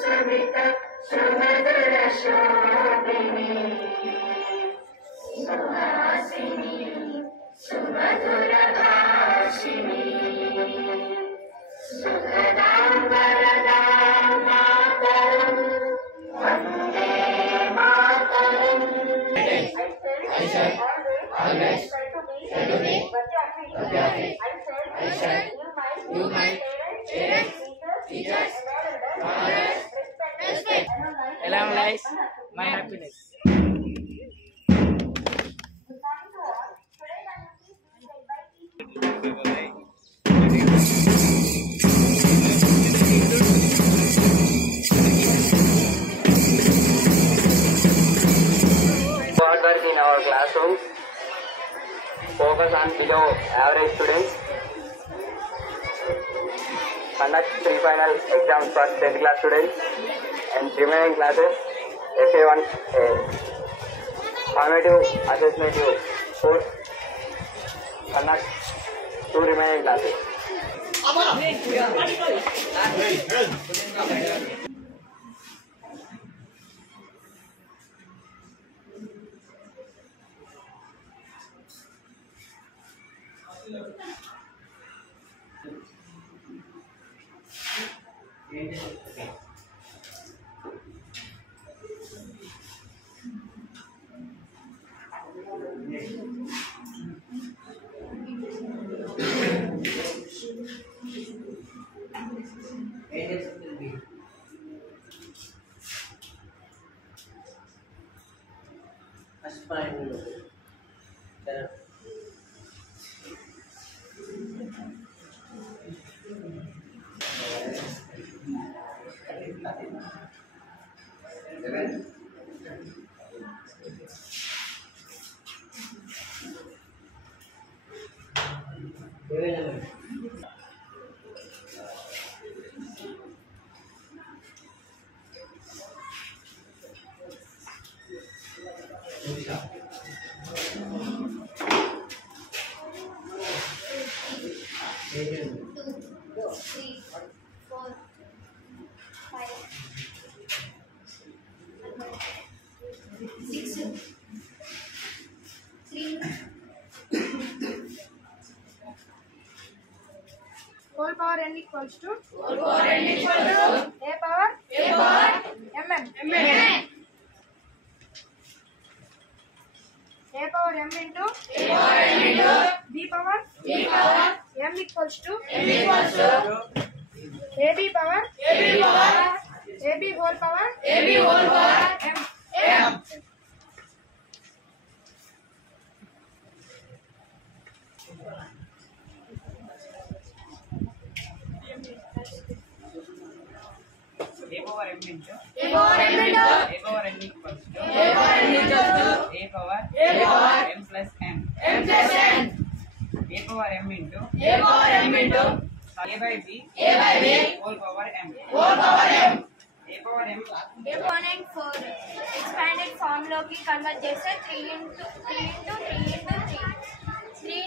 सुमित सुमधुर शोभिनी सुहासिनी सुमधुर भाषिणी सुखदां वरदां मातरं Vande Mataram. I shall always try to be I shall you my parents, teachers, fathers, respect. Along lies my happiness. Hard work in our classrooms, focus on below average students, conduct pre-final exams for 10th class students and remaining classes, FA1 formative assessment course, conduct 2 remaining classes. Whole power n equals to a power mn. A power m into b power m equals to ab power ab whole power m. A power m into A power m into A power n equals to A power m plus n. A power m into A by b whole power m. A power m exponent 4 expanded form లోకి convert చేస్తే 3 into 3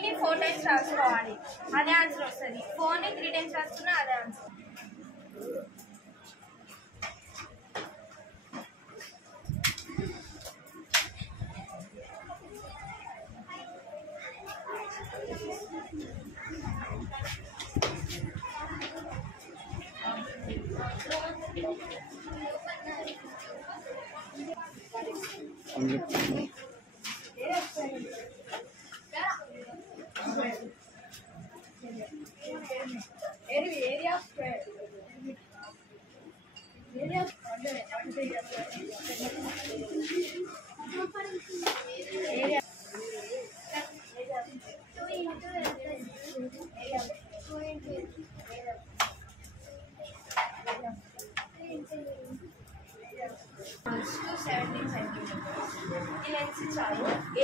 ని 4 times రాసుకోవాలి, అదే answer వస్తుంది. 4 ని 3 times రాసుకున్నా అదే answer.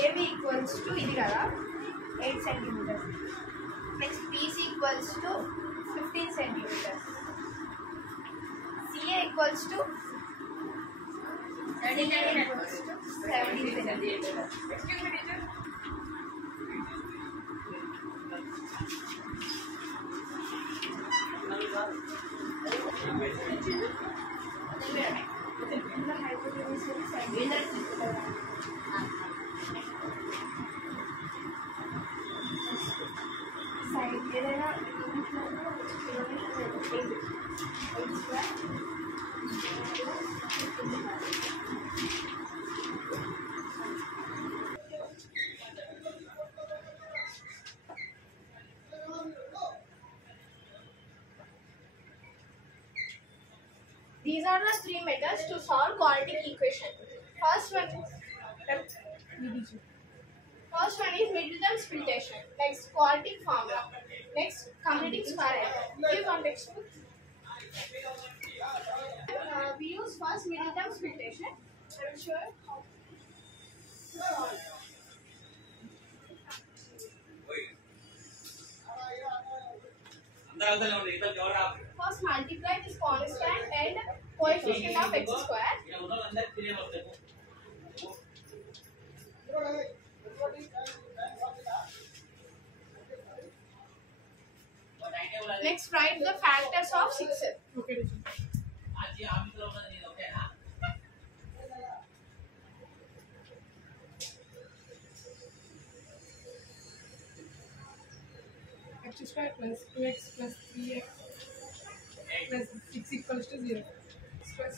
AB equals to ఇది కదా 8 centimeters. Next BC equals to 15 centimeters. CA equals to 17 centimeters. Excuse me, teacher. These are the three methods to solve quadratic equation. First one is Middleton splittation. Next, quadratic formula. Next, completing square root. Give one textbook. We use first Middleton splittation. I will show you how to solve. First, multiply this constant and coefficient of x square. Next, write the factors of 6. X square plus 2x plus 3x plus 6 equals to 0. Plus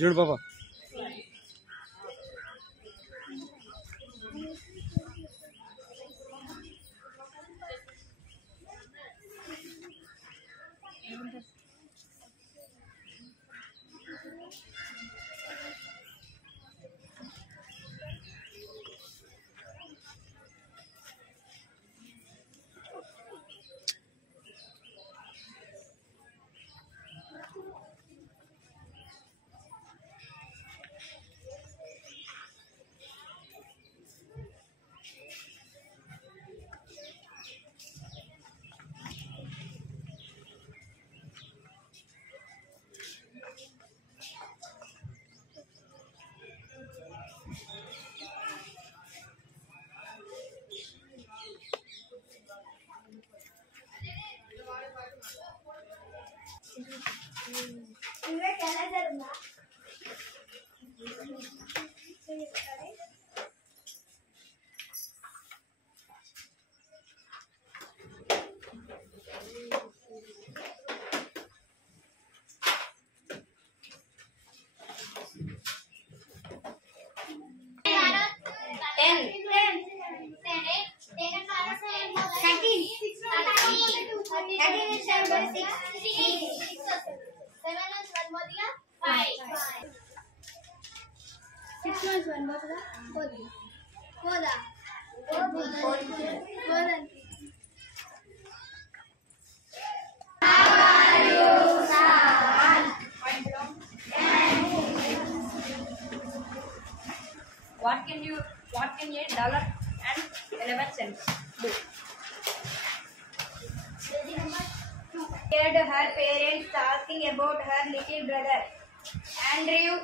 చూడు బాబా What can $1.11 do? Heard her parents talking about her little brother. Andrew,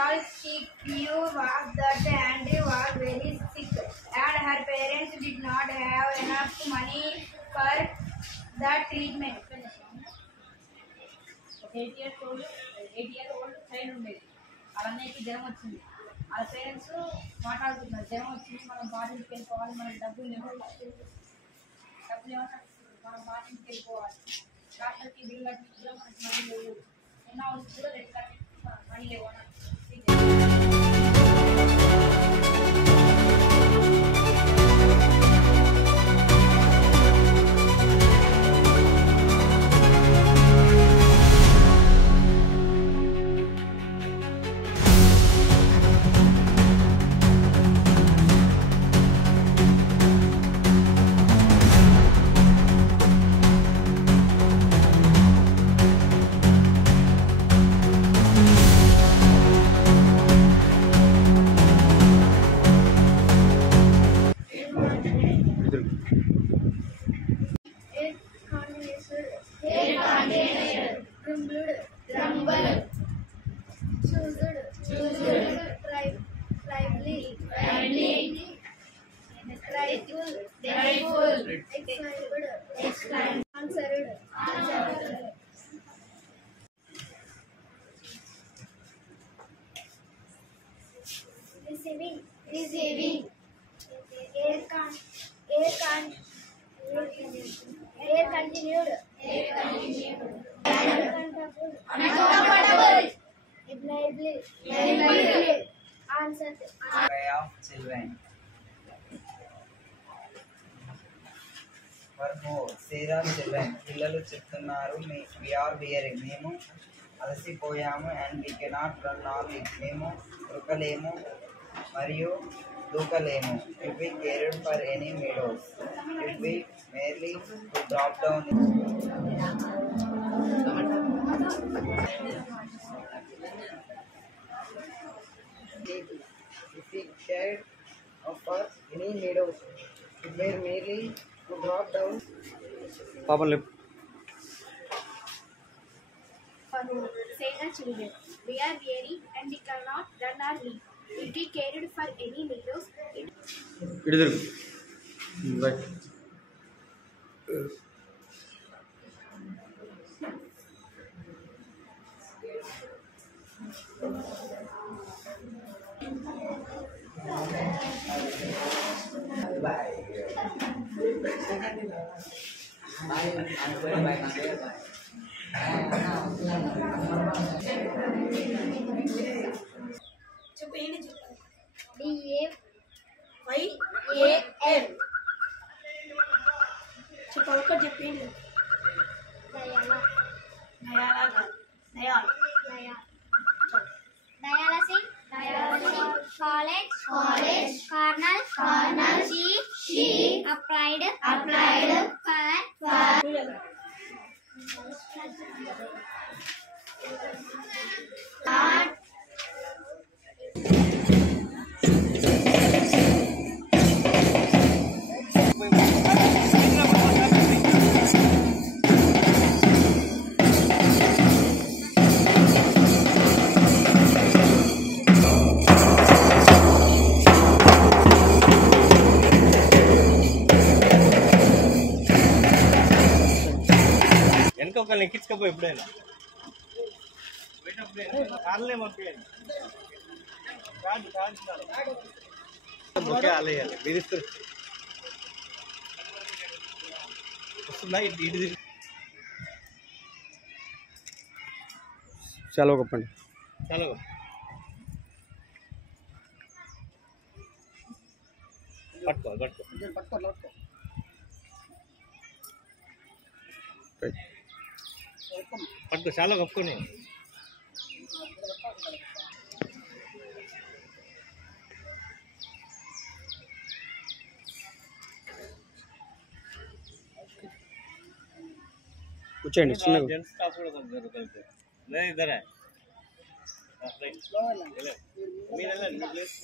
all she knew was that Andrew was very sick and her parents did not have enough money for the treatment. 8-year-old child ఉండేది. అలానేకి జ్వరం వచ్చింది. ఆ parents మాట్లాడుతున్నారు, జ్వరం వచ్చింది, మనం బాటిల్కి వెళ్ళిపోవాలి, మనకి డబ్బులు మనం బాటిల్కి వెళ్ళిపోవాలి, డాక్టర్కి బిల్ కట్టించడం మనకి మనీ లేవు, ఉన్న హౌస్ కూడా రెడ్ కట్టి మనీ లేవు అని receiving, air continued, uncomfortable, lively, uncertain, way of children. For more, say the children. పిల్లలు చెప్తున్నారు we are weary. మేము అలసిపోయాము and we cannot run or leap. మేము ఉరకలేము మరియు దూకలేము. If we cared for any meadows, if we merely to drop down. If we cared for any meadows, if we merely to drop down. పాపం లేపు. For more, say the children. We are weary and we cannot run or leap. If we cared for any meadows, ఇటు తిరుగు. Right. DAYAL. చెప్పాలి చెప్పింది Dayala Singh. College. Cornell. Sheep. Applied. Far. వెనక ఒక ఎక్కించుకపో ఎప్పుడైనా కార్లే పంపించండి. బొకే ఆలేయాలి బెదిరిస్తారు. వస్తుందా ఇటు తిరిగి చాలా గొప్పండి. చాలా గొప్ప. పట్టుకో చాలా గొప్పని. కూర్చోండి చిన్నగా. జెంట్స్ స్టాప్ కూడా దొరకలేదు. నేను ఇద్దరే మీరు వెళ్ళండి మీ ప్లేస్.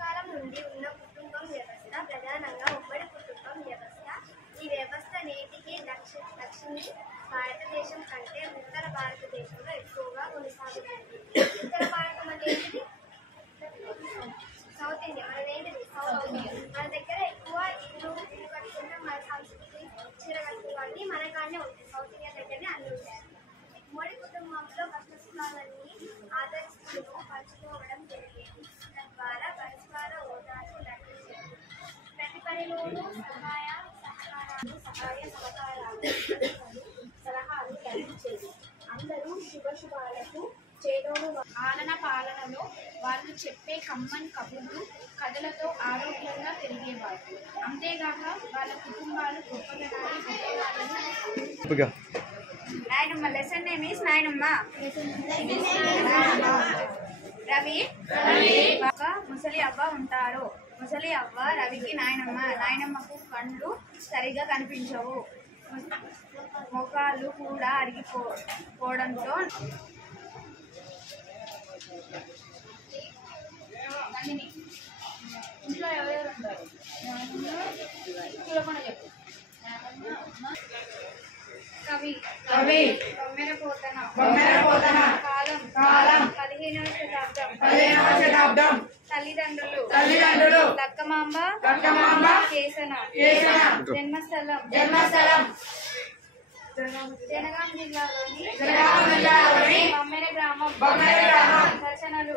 కాలం నుండి ఉన్న కుటుంబం వ్యవస్థ ప్రధానంగా ఉమ్మడి కుటుంబం వ్యవస్థ. ఈ వ్యవస్థ నేటికి దక్షిణ భారతదేశం కంటే ఉత్తర భారతదేశంలో ఎక్కువగా కొనసాగుతుంది. ఉత్తర భారతం అంటే ఏంటిది? South India. మనదేంటిది? South India. మన దగ్గర ఎక్కువ ఇల్లు కట్టుకుంటాం. మన సంస్కృతి చీర కట్టుకోవాలి మనకానే ఉంటాయి. సౌత్ ఇండియా దగ్గరనే అన్ని ఉంటాయి. ఉమ్మడి కుటుంబంలో కష్ట సుఖాలన్నీ ఆదర్శంలో పంచుకోవడం జరిగేది. తద్వారా పరస్పర ఓదార్పు లభించేది. ప్రతి పనిలోనూ సహాయ సలహాలు లభించేది. అందరూ శుభాలకు చేదోడు ఆలన పాలనలో వాళ్ళు చెప్పే కమ్మని కబుర్లు కథలతో ఆరోగ్యంగా పెరిగేవారు. అంతేగాక వాళ్ళ కుటుంబాలు గొప్పదనాన్ని నాయనమ్మ. లెసన్ నేమ్ ఈస్ నాయనమ్మ. రవి ఒక ముసలి అవ్వ ఉంటారు. ముసలి అవ్వ రవికి నాయనమ్మ. నాయనమ్మకు కళ్ళు సరిగా కనిపించవు. మొఖాలు కూడా అరిగిపోవడంతో ఇంట్లో ఎవరెవరు ఉంటారు? చెప్పు. కవి కొమ్మెరపోతన కాలం 15వ శతాబ్దం. తల్లిదండ్రులు లక్కమాంబ కేసన. జన్మస్థలం జనగాం జిల్లాలోని బమ్మెర గ్రామం. రచనలు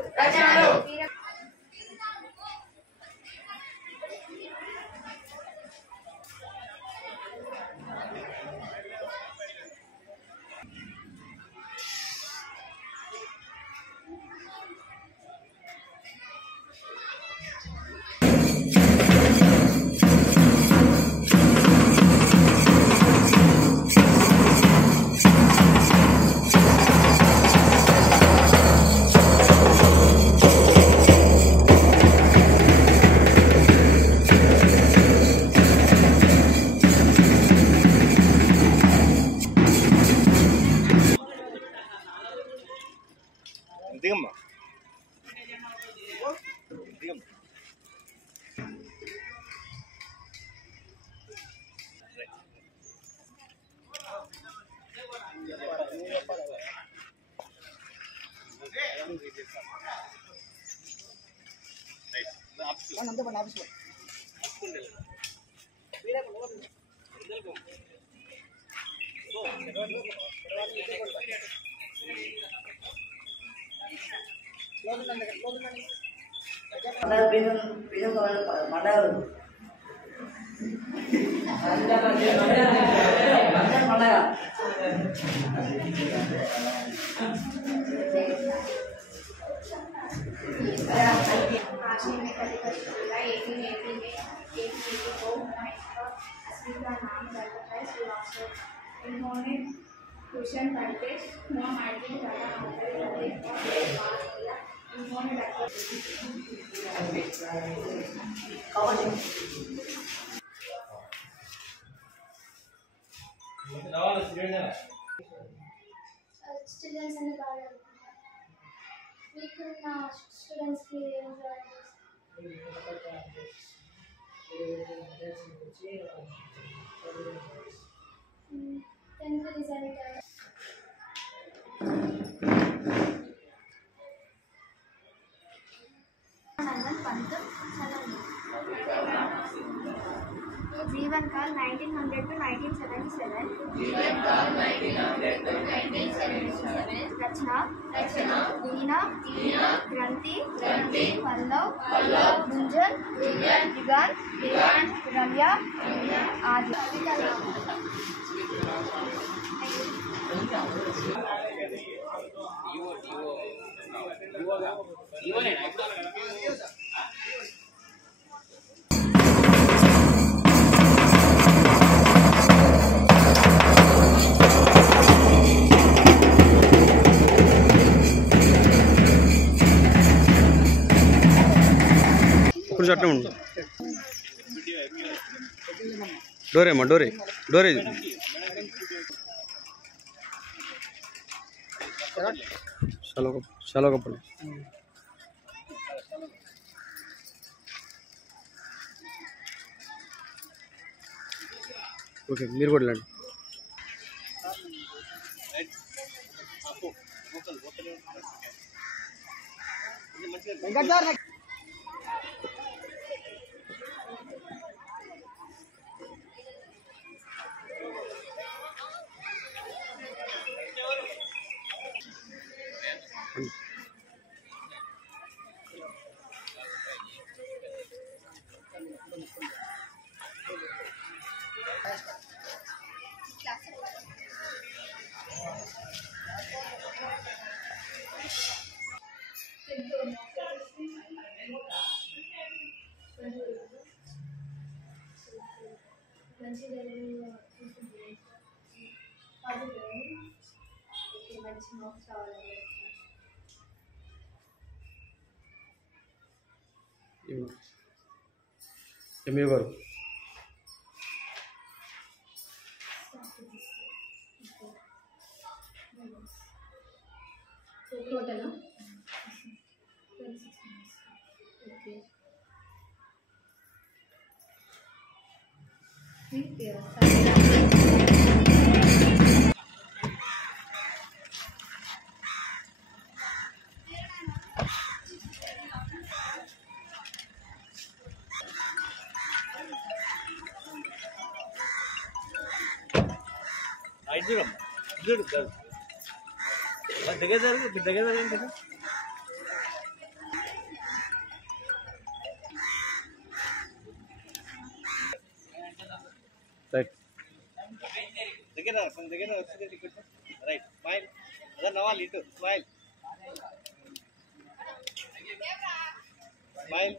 దిగమ్మా. इन्होंने ट्यूशन पढ़ते हुआ मार्केट ज़्यादा इन्होंने స్టూడెంట్స్ అని బాగా మీకున్న స్టూడెంట్స్కి టెన్త్ రిజల్ట్ పంత్ जीवन काल 1900 to 1977 रचना दीना ग्रंथि पल्लव गुंजन दिगंत रम्या आदि అట్లా ఉండు. డోరేమ్మా డోరే చాలా కప్పలు. ఓకే మీరు కూడా వెళ్ళండి. ఎంఏ గారు టోటల్ రైట్ రైట్ స్మైల్ అదే నవాలి ఇటు స్మైల్ స్మైల్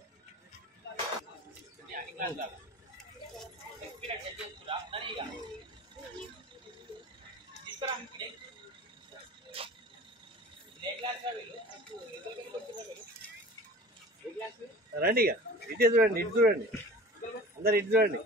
రండి ఇక ఇటు చూడండి ఇటు చూడండి అందరు ఇటు చూడండి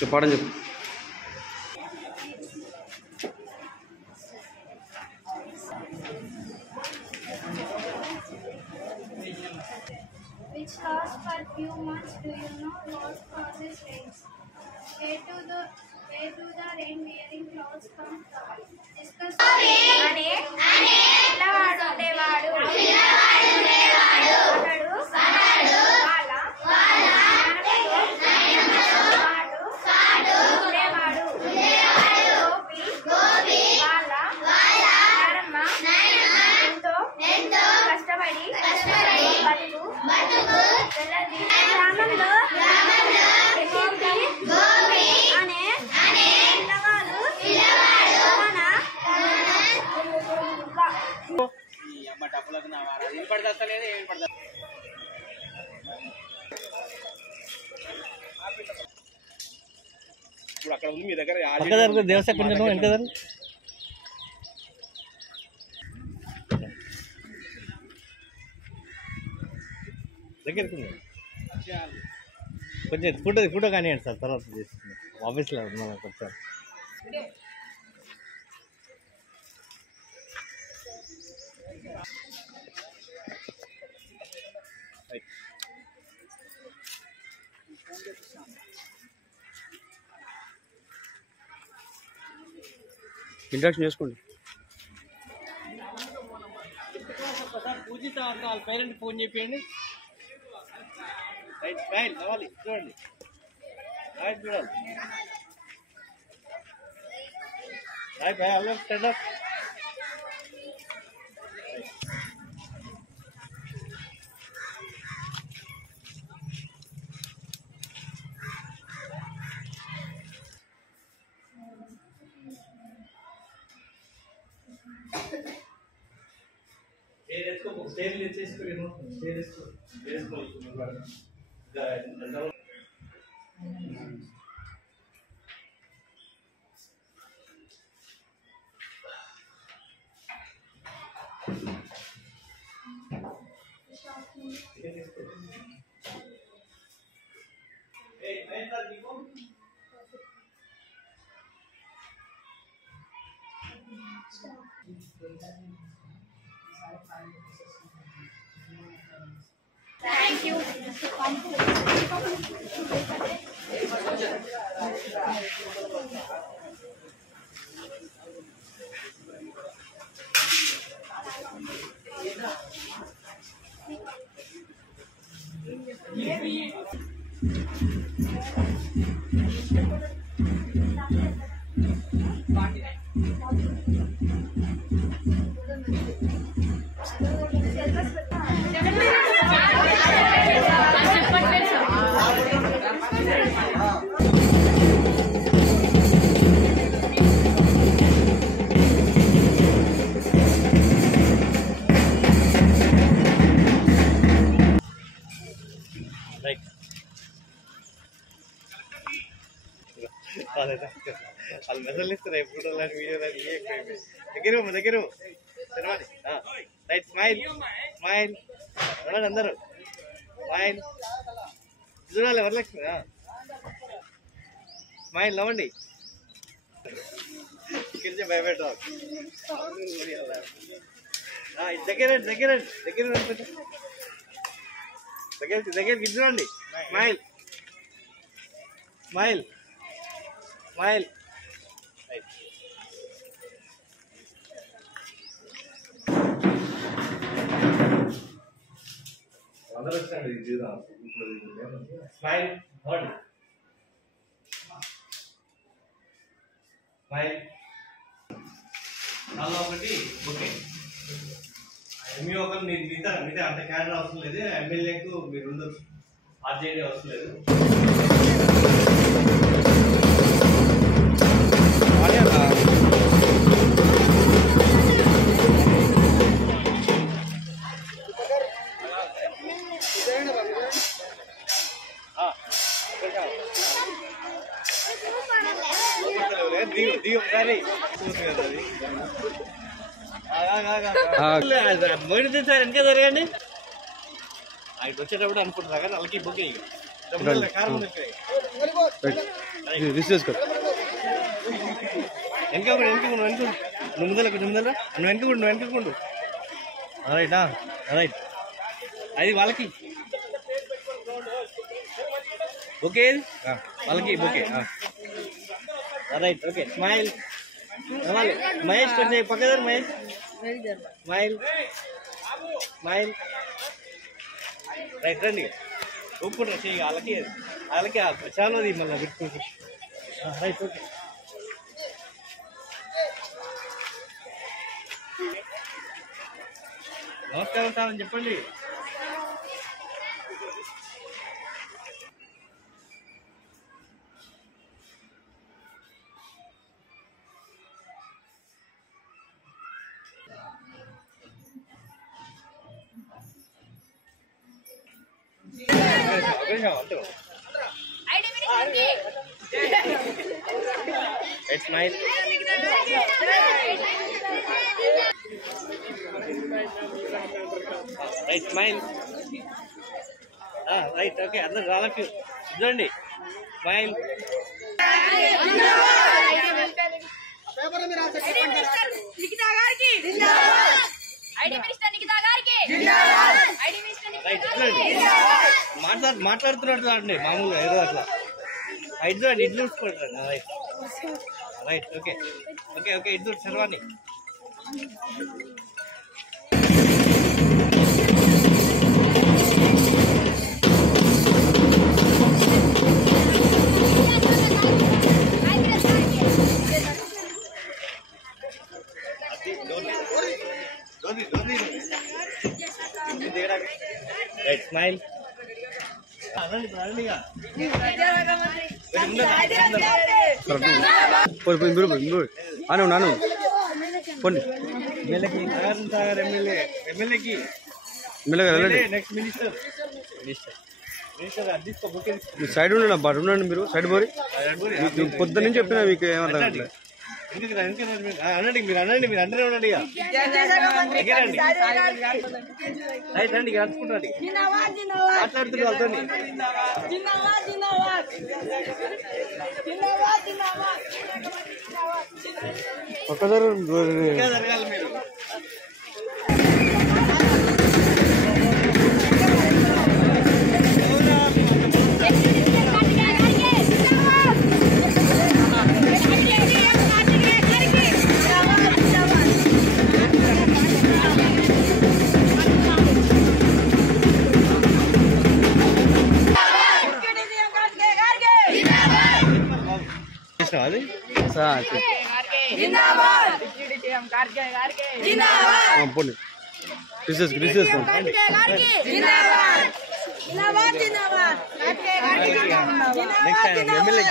చెప్పాడని చెప్పు Which lasts for few months, do you know what causes rains? Where do the rain bearing clouds come from? Discuss. పిల్లవాడు ఉండేవాడు ఇప్పుడు అక్కడ ఉంది మీ దగ్గర దేవస్థానం వెనక దగ్గరకు కొంచెం ఫోటో కానివ్వండి సార్, తర్వాత చేస్తున్నాం ఆఫీస్లో మనం కొంచెం. ఇంట్రాక్షన్ చేసుకోండి. పూజిత వాళ్ళ పేరెంట్ ఫోన్ చెప్పండి. రైట్ స్మైల్ నవాలి చూడండి, రైట్ చూడాలి, right boy hello stand up. Stage చేసుకుని స్టేజ్ Thank you. వాళ్ళు మెదలు ఇస్తారు ఎప్పుడు వీడియో దగ్గర చదవాలి. రైట్ స్మైల్ స్మైల్ చదవండి అందరూ స్మైల్ చూడాలి వరలక్ష్మి స్మైల్ నవ్వండి భయపెట్ట దగ్గరికి చూడండి స్మైల్ స్మైల్ స్మైల్ అందరూ వచ్చాడు చూద్దాం స్మైల్ నవ్వండి స్మైల్ చాలా ఒకటి ఓకే ఎంఈ ఒకరు మీరు మిగతా అంత క్యాడర్ అవసరం లేదు ఎమ్మెల్యేకు మీరు ఉండొచ్చు ఆర్జేడీ అవసరం లేదు సార్ ఇంకా జరగండి ఆయన వచ్చేటప్పుడు అనుకుంటున్నా కానీ వాళ్ళకి బుక్ వెనకకుండా రైటా రైట్ అది వాళ్ళకి ఓకే వాళ్ళకి okay right okay smile Mahesh కొంచెం పక్కదారు మహేష్ స్మైల్ స్మైల్ రైట్ రండి ఒప్పుకుంటారు చెయ్యి వాళ్ళకి చాలా మళ్ళీ పెట్టుకుంటారు రైట్ ఓకే నమస్కారం సార్ అని చెప్పండి It's nice. Right, smile. Right, okay. Other all of you. Join it. Smile. మాట్లాడుతున్నట్టు అండి మామూలుగా ఏదో అట్లా ఇటు ఇటు చూసుకుంటారు right right okay okay okay ఇటు సర్వాణి రైట్ స్మైల్ నాను పోండి ఎమ్మెల్యేకి నెక్స్ట్ మినిస్టర్ సైడ్ ఉండండి అబ్బా ఉండండి మీరు సైడ్ పోరి పొద్దున్న నుంచి చెప్పినా మీకు ఏమన్నా అనండి మీరు అనండి మీరు అందరూ ఉండండి రైట్ రండి కలుసుకుంటాండి మాట్లాడుతున్నారు వాళ్ళతో ఒక్కసారి జరగాలి మీరు చేసినావా అది పోండి తీసేసుకోండి నెక్స్ట్ టైం ఎమ్మెల్యే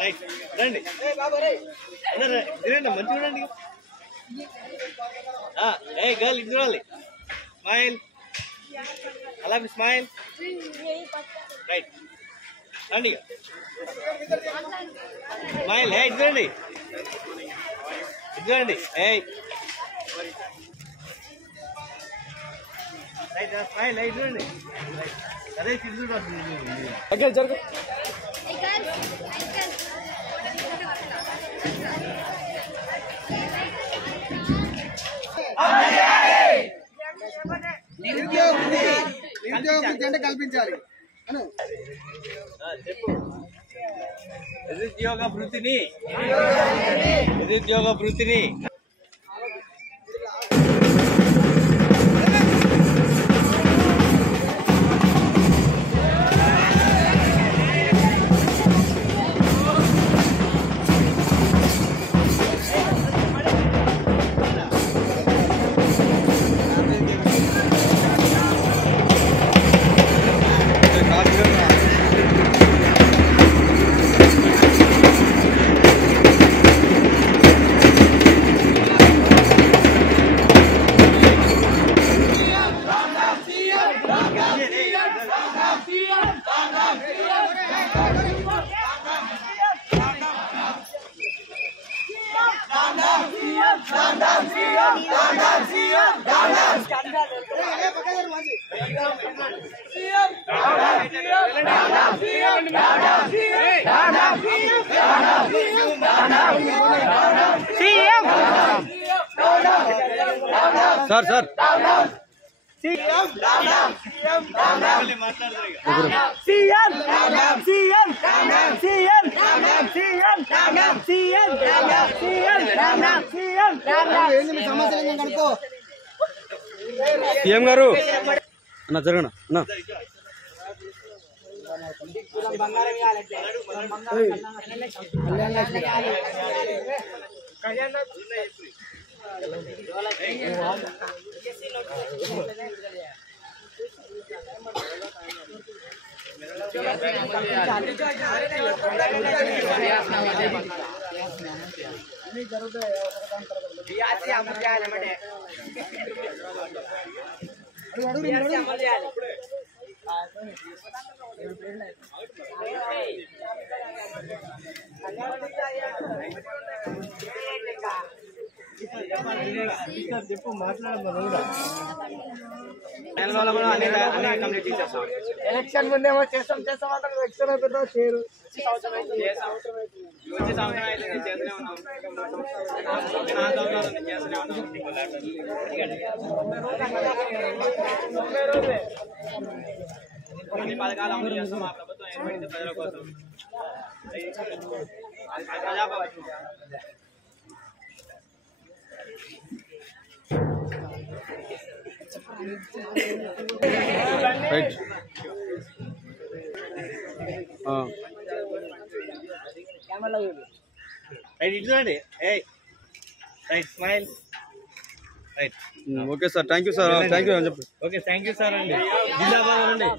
రైట్ రండి తినండి మంచిగా చూడండి ఏ గర్ల్ ఇది చూడాలి స్మైల్ అలా స్మైల్ రైట్ రండి స్మైల్ ఏ ఇది చూడండి ఇది చూడండి ఏ రైట్ స్మైల్ ఇది చూడండి అదే ఇది చూడండి జరుగు అంటే కల్పించాలి నిరుద్యోగ వృత్తిని నిరుద్యోగ వృత్తిని సార్ సార్ సీఎం గారు అన్న జరగనా అన్న చెప్పు ఎలక్షన్ ముందేమో చేస్తాం ఎలక్షన్ అయిపోతా చేయరు కొన్ని పథకాలు అమలు చేస్తాం మా ప్రభుత్వం ఏర్పడింది ప్రజల కోసం ప్రజాభవన్ రైట్ రైట్ ఇటు చూడండి ఏ right smile right okay sir thank you sir thank you అని చెప్పు ఓకే థ్యాంక్ యూ సార్ అండి జిందాబాద్ అండి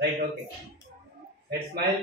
రైట్ ఓకే రైట్ స్మైల్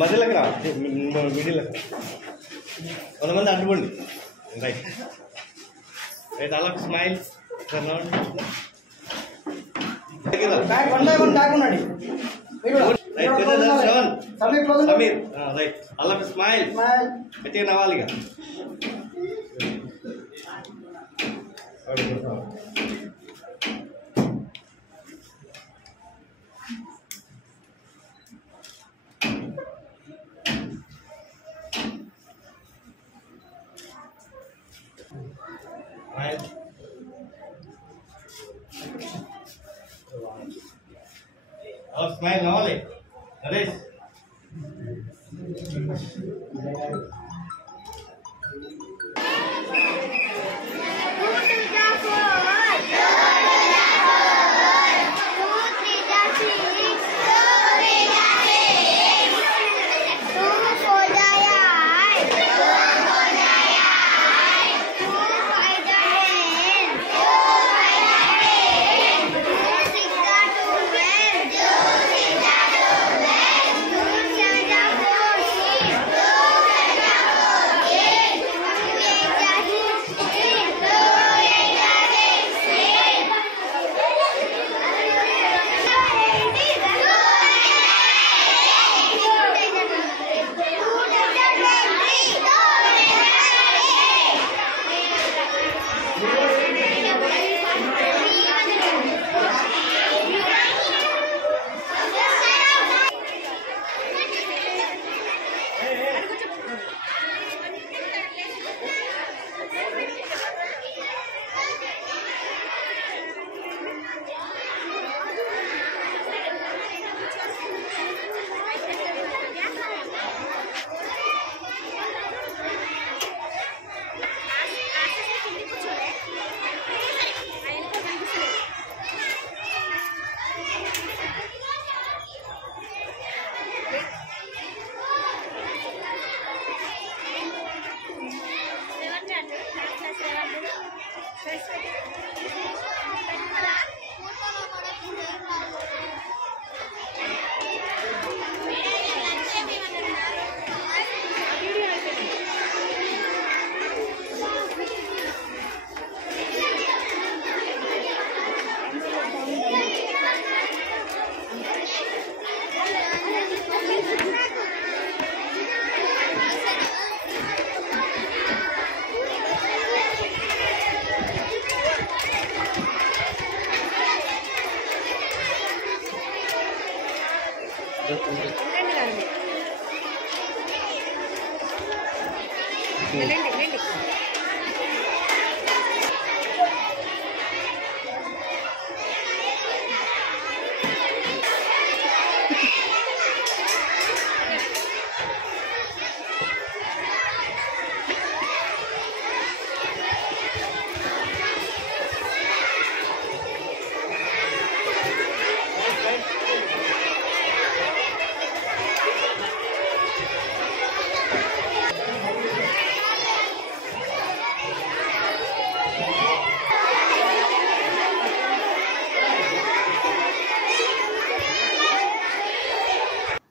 మధ్యలోకి రా, మిడిల్లోకి కొంతమంది అడ్డుకోండి. రైట్ రైట్, అలా స్మైల్. సమీర్ రైట్, అలా స్మైల్ గట్టిగా నవ్వాలిగా. స్మైల్ నవ్వాలి. Naresh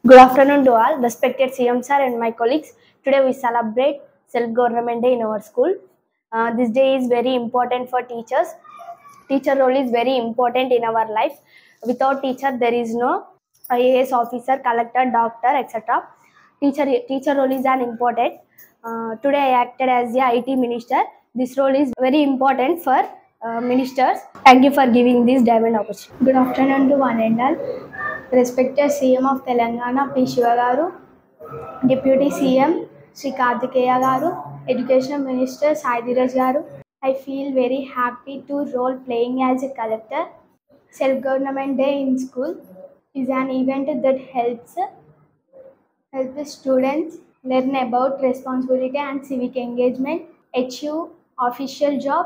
Good afternoon to all, respected CM sir and my colleagues. Today we celebrate Self-Government Day in our school. This day is very important for teachers. Teacher role is very important in our life. Without teacher, there is no IAS officer, collector, doctor, etc. Teacher role is an important. Today I acted as the IT minister. This role is very important for ministers. Thank you for giving this diamond opportunity. Good afternoon to one and all. Respected CM of Telangana P. Shiva Garu, Deputy CM Sri Kartikeya Garu, Education Minister Sai Dheeraj Garu, I feel very happy to role playing as a collector. Self-government day in school is an event that helps the students learn about responsibility and civic engagement, achieve official job.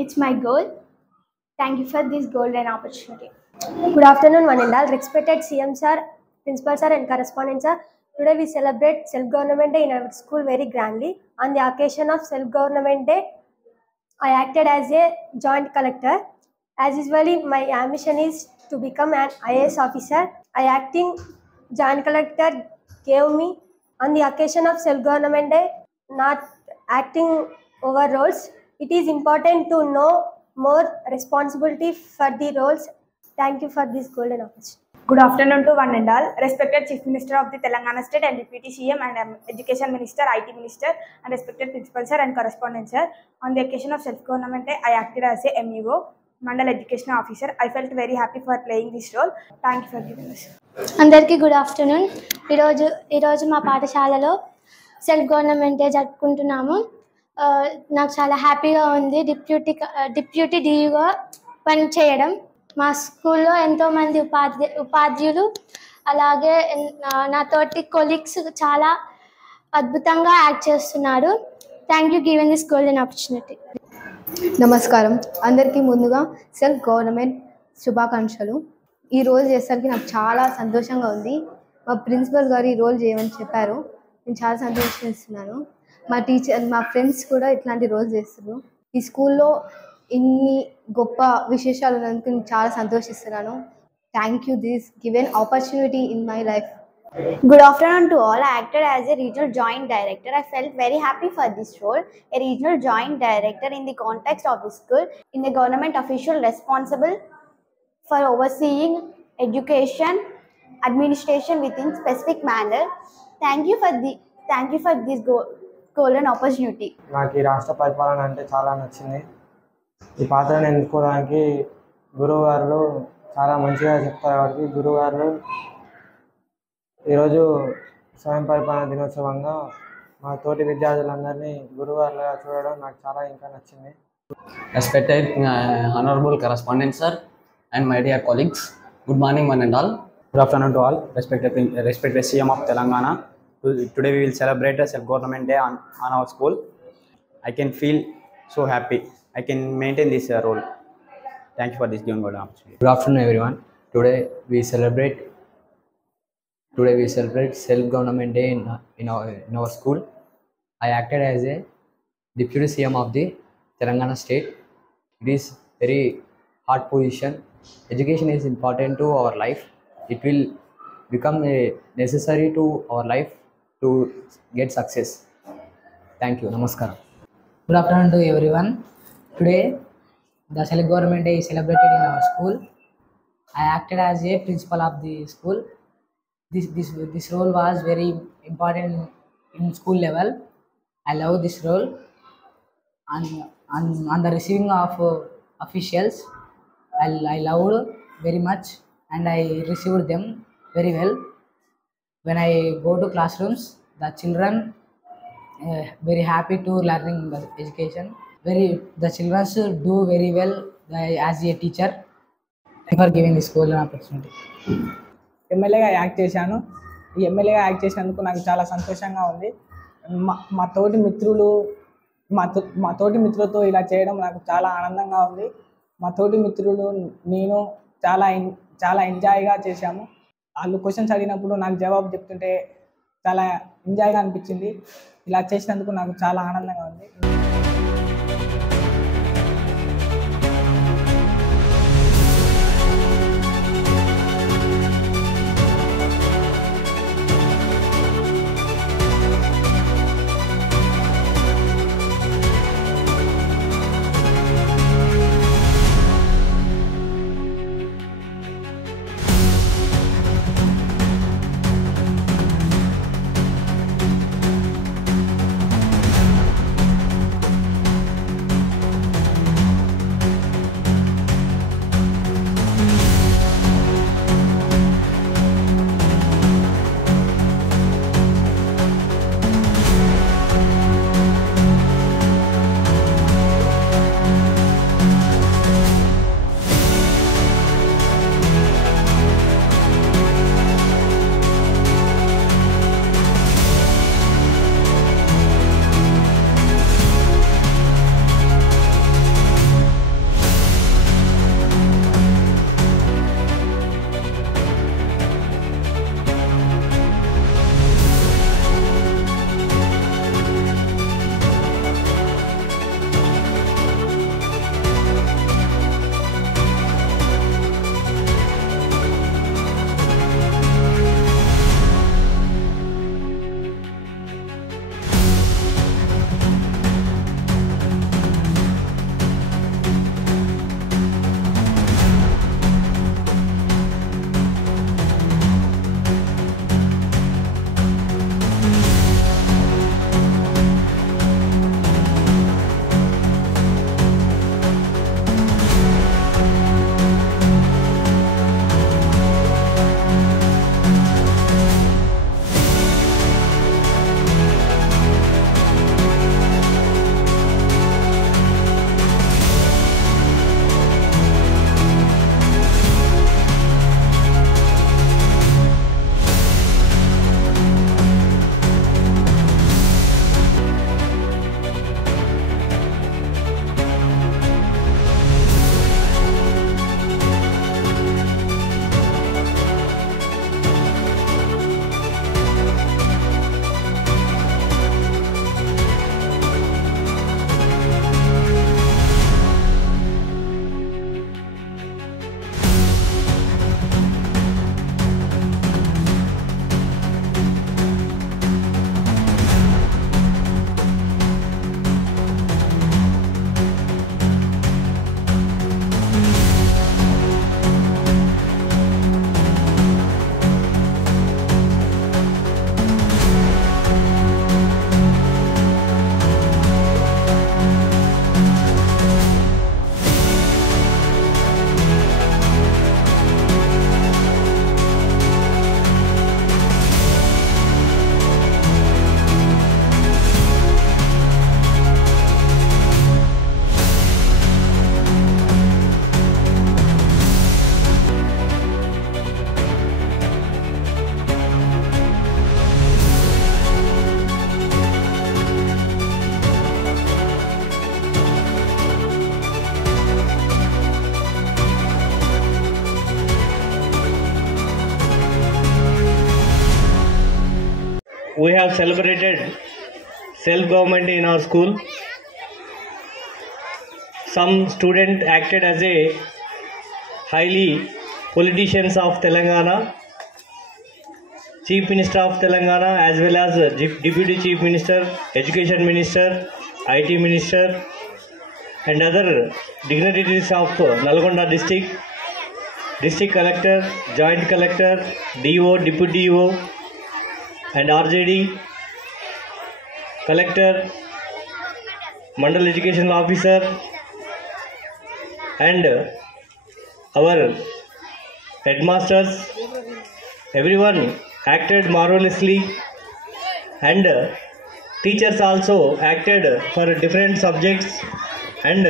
It's my goal. Thank you for this golden opportunity. Good afternoon, one and all. Respected CM sir, principal sir, and correspondent sir. Today we celebrate Self-Government Day in our school very grandly. On the occasion of Self-Government Day, I acted as a joint collector. As usually, my ambition is to become an IAS officer. I acting joint collector gave me on the occasion of Self-Government Day, not acting over roles. It is important to know more responsibility for the roles. Thank you for this golden opportunity. Good afternoon to one and all. Respected Chief Minister of the Telangana State and Deputy CM and Education Minister, IT Minister, and respected Principal Sir and Correspondent Sir. On the occasion of Self-Government Day, I acted as a MEO, Mandal Education Officer. I felt very happy for playing this role. Thank you for giving us. అందరికీ good afternoon. ఈరోజు మా పాఠశాలలో self government day జరుపుకుంటున్నాము. నాకు చాలా హ్యాపీగా ఉంది deputy డిఈగా పనిచేయడం. మా స్కూల్లో ఎంతోమంది ఉపాధ్యులు అలాగే నా తోటి కొలీగ్స్ చాలా అద్భుతంగా యాక్ట్ చేస్తున్నారు. Thank you given this golden opportunity. నమస్కారం. అందరికీ ముందుగా సెల్ఫ్ గవర్నమెంట్ శుభాకాంక్షలు. ఈ రోజు చేసేసరికి నాకు చాలా సంతోషంగా ఉంది. మా ప్రిన్సిపల్ గారు ఈ రోజు చేయమని చెప్పారు. నేను చాలా సంతోషిస్తున్నాను. మా ఫ్రెండ్స్ కూడా ఇట్లాంటి రోజు చేస్తారు. ఈ స్కూల్లో ఇన్ని గొప్ప విశేషాలు ఉన్నందుకు నేను చాలా సంతోషిస్తున్నాను. Thank you this given opportunity in my life. Good afternoon to all. I acted as a regional joint director. I felt very happy for this role. A regional joint director in the context of the school, in a government official responsible for overseeing education, administration within specific manner. Thank you for this golden opportunity. నాకు ఈ రాష్ట్ర పరిపాలన అంటే చాలా నచ్చింది. ఈ పాత్రను ఎంచుకోవడానికి గురువు గారు చాలా మంచిగా చెప్తారు. కాబట్టి గురువు గారు ఈరోజు స్వయం పరిపాలన దినోత్సవంగా మా తోటి విద్యార్థులందరినీ గురువుగారుగా చూడడం నాకు చాలా ఇంకా నచ్చింది. Respected honorable correspondent sir and my dear colleagues, good morning one and all. Good afternoon to all. Respected CM of Telangana. Today we will celebrate a self-government day on our school. I can feel so happy. I can maintain this role. Thank you for this given opportunity. Good afternoon everyone. Today we celebrate self-government day in our school. I acted as a deputy CM of the Telangana state. It is very hard position. Education is important to our life. It will become a necessary to our life to get success. Thank you. Namaskaram. Good afternoon to everyone. Today the self-government day is celebrated in our school. I acted as a principal of the school. This role was very important in school level. I love this role, and on the receiving of officials, I loved very much, and I received them very well. When I go to classrooms, the children very happy to learning the education. The children should do very well as a teacher. Thank you for giving this golden opportunity. ఎమ్మెల్యేగా act చేశాను. ఈ ఎమ్మెల్యేగా act చేసినందుకు నాకు చాలా సంతోషంగా ఉంది. మా తోటి మిత్రులతో ఇలా చేయడం నాకు చాలా ఆనందంగా ఉంది. మా తోటి మిత్రులు నేను చాలా ఎంజాయ్గా చేశాము. వాళ్ళు క్వశ్చన్స్ అడిగినప్పుడు నాకు జవాబు చెప్తుంటే చాలా ఎంజాయ్గా అనిపించింది. ఇలా చేసినందుకు నాకు చాలా ఆనందంగా ఉంది. we have celebrated self-government in our school. Some students acted as a highly politicians of Telangana, Chief Minister of Telangana, as well as Deputy Chief Minister, Education Minister, IT Minister, and other dignitaries of Nalgonda district, District Collector, Joint Collector, DO, Deputy DO, and RJD, Collector, Mandal Education Officer, and our headmasters. Everyone acted marvelously, and teachers also acted for different subjects, and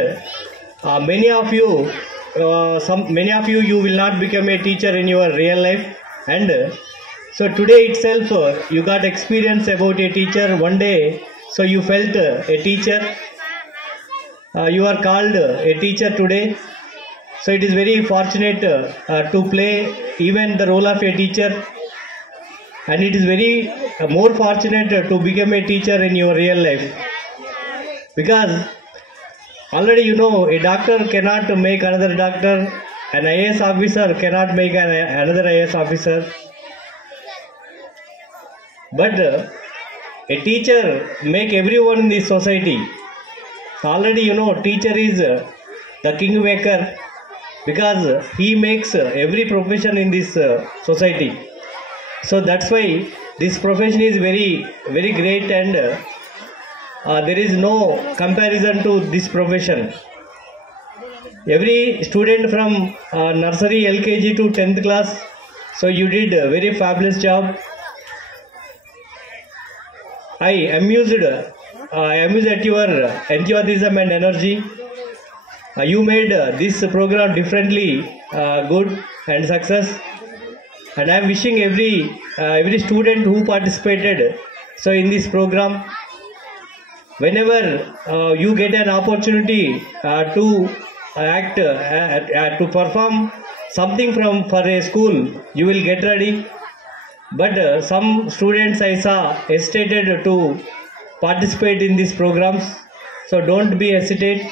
many of you you will not become a teacher in your real life, and so today itself you got experience about a teacher. One day so you felt a teacher, you are called a teacher today. So it is very fortunate to play even the role of a teacher, and it is very more fortunate to become a teacher in your real life, because already you know a doctor cannot make another doctor, an IAS officer cannot make another IAS officer, but a teacher make everyone in this society. Already you know teacher is the kingmaker, because he makes every profession in this society. So that's why this profession is very very great, and there is no comparison to this profession. Every student from nursery, LKG to 10th class, so you did a very fabulous job. I amused at your enthusiasm and energy. You made this program differently good and success, and I am wishing every student who participated so in this program, whenever you get an opportunity to act to perform something for a school, you will get ready. But some students I saw hesitated to participate in these programs, so don't be hesitate.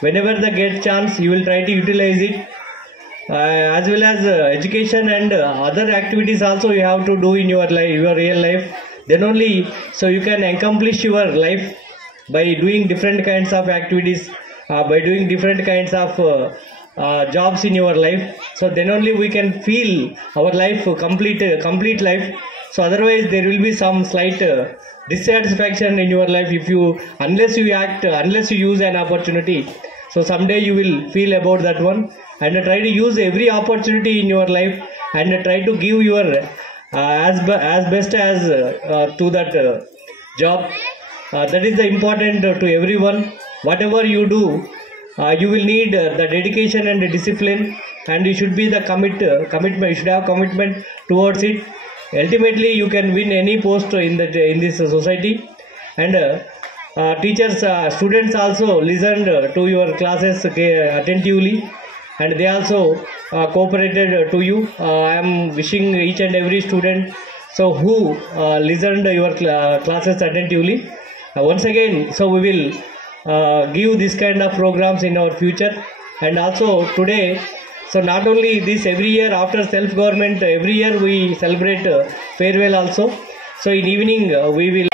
Whenever they get chance, you will try to utilize it, as well as education and other activities also you have to do in your life, your real life. Then only so you can accomplish your life by doing different kinds of activities, by doing different kinds of jobs in your life. So then only we can feel our life complete life. So otherwise there will be some slight dissatisfaction in your life unless you use an opportunity. So someday you will feel about that one, and try to use every opportunity in your life, and try to give your as best as to that job. That is the important to everyone. Whatever you do, you will need the dedication and the discipline, and you should be the commitment. You should have commitment towards it. Ultimately you can win any post in this society. And teachers, students also listened to your classes attentively, and they also cooperated to you. I am wishing each and every student so who listened your classes attentively. Once again, so we will give this kind of programs in our future. And also today, so not only this, every year after self-government, every year we celebrate farewell also. So in evening we will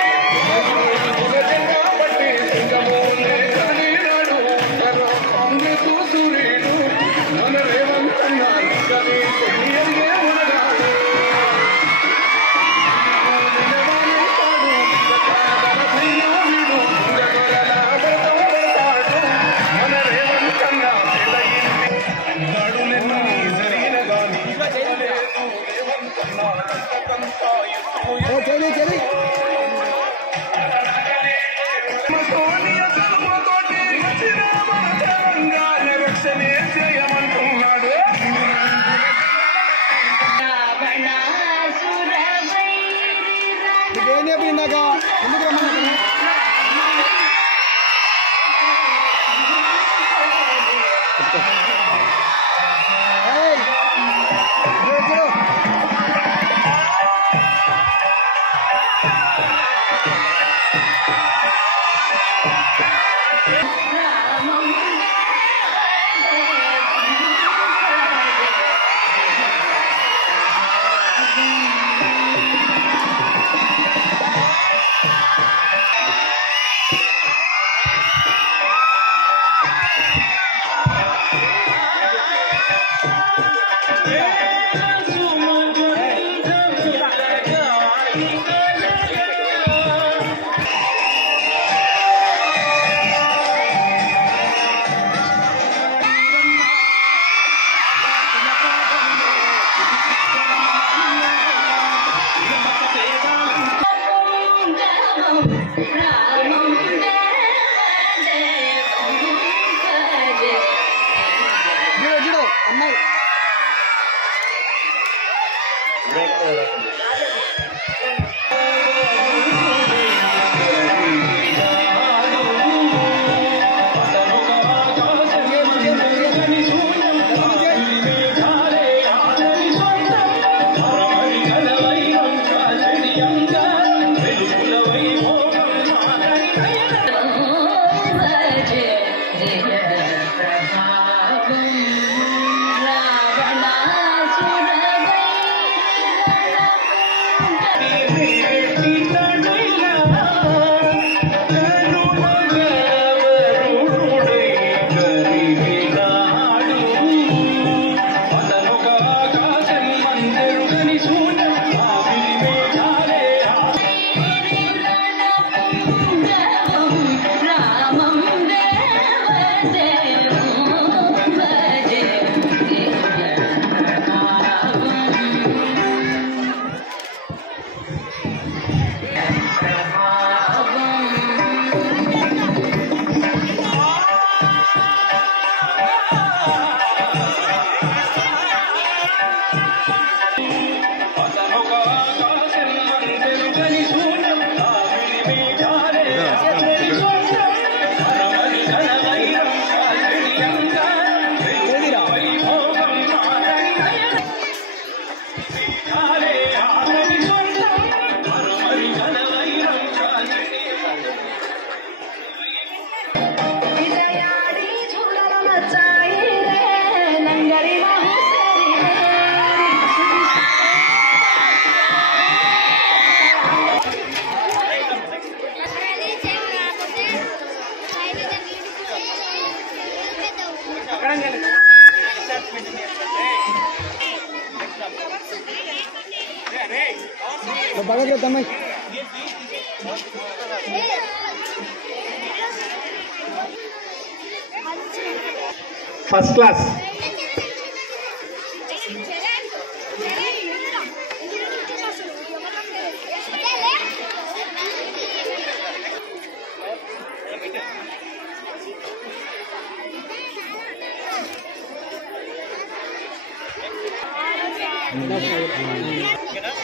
First class.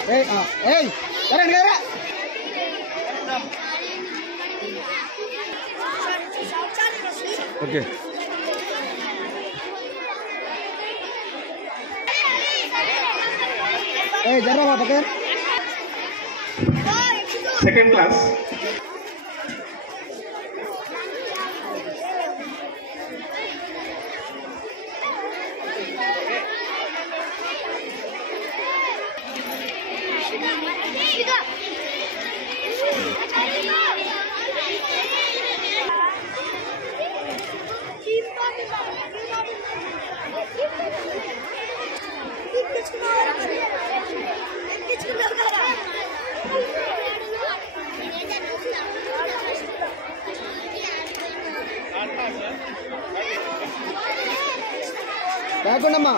Hey, gara. Okay. Hey, jara apa kan? Second class. Backundamma.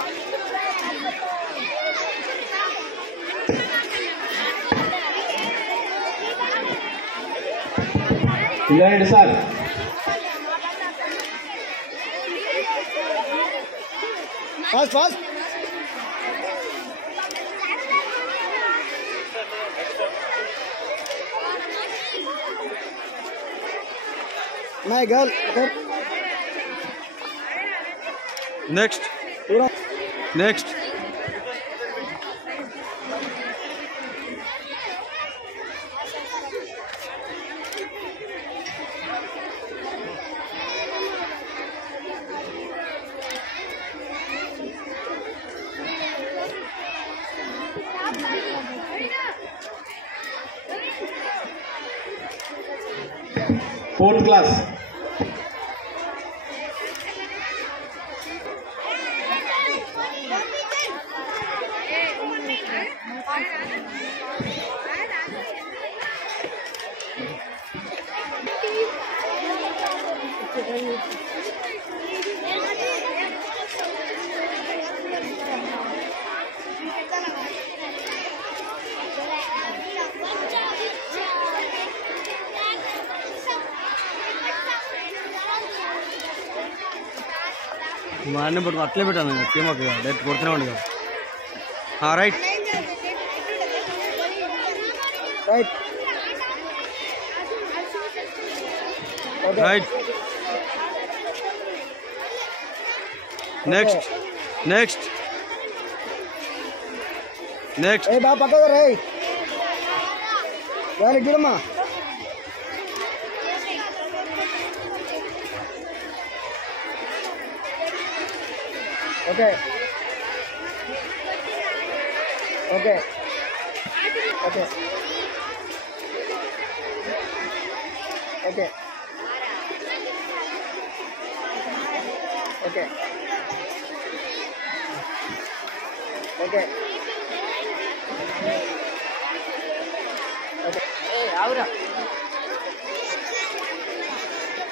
Right, sir. Fast. My girl. Okay. Next. 4th class. మా అన్న పట్టుకు అట్లే పెట్టాను ఏమో direct కొడుతూనే ఉండదు. Right right right next next next. ఏ బా పక్కన రే వెరీ గుడ్ అమ్మా. Okay okay okay okay okay okay okay ఆవురా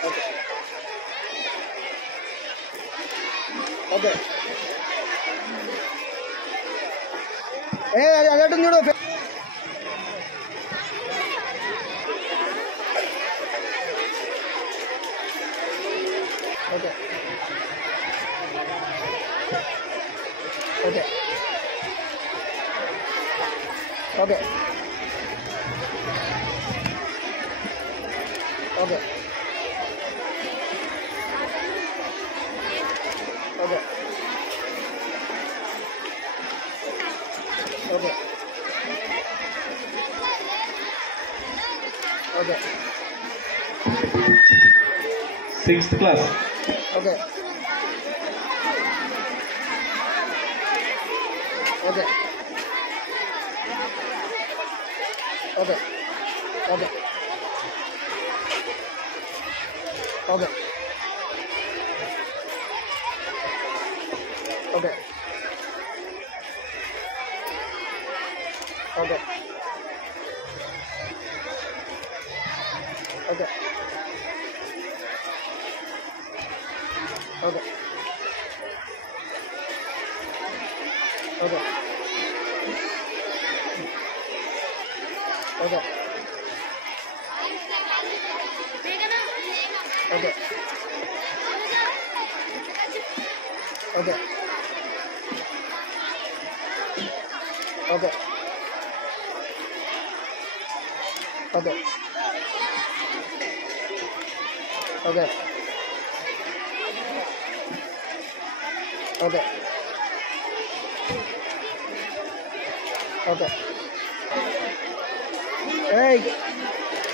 ఓకే ఓకే అది అదటం చూడు. Okay okay okay okay okay okay okay 6th class. Okay okay okay okay okay okay okay okay okay okay okay okay okay okay okay okay okay okay ఏయ్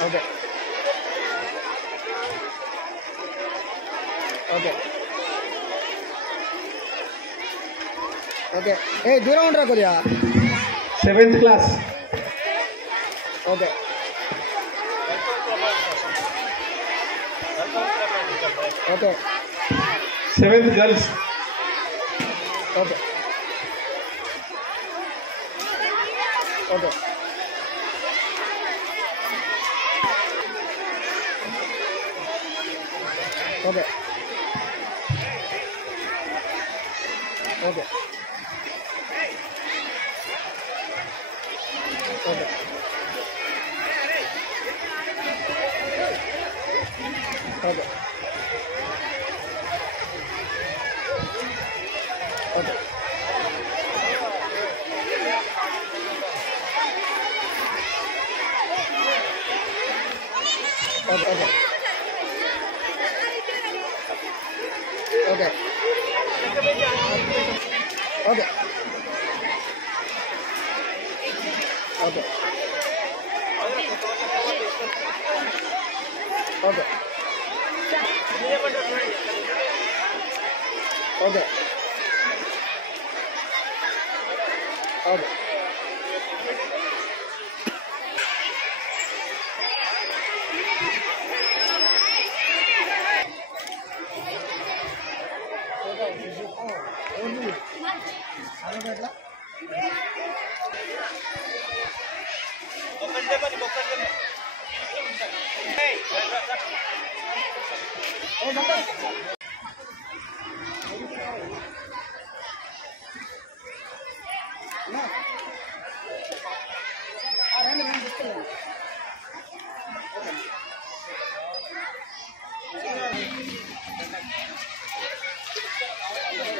okay okay okay ఏ దూరం ఉండరా కొద్దిగా. 7th class. Okay okay 7th girls. Okay okay okay okay okay okay okay okay okay okay okay okay okay okay అట్లా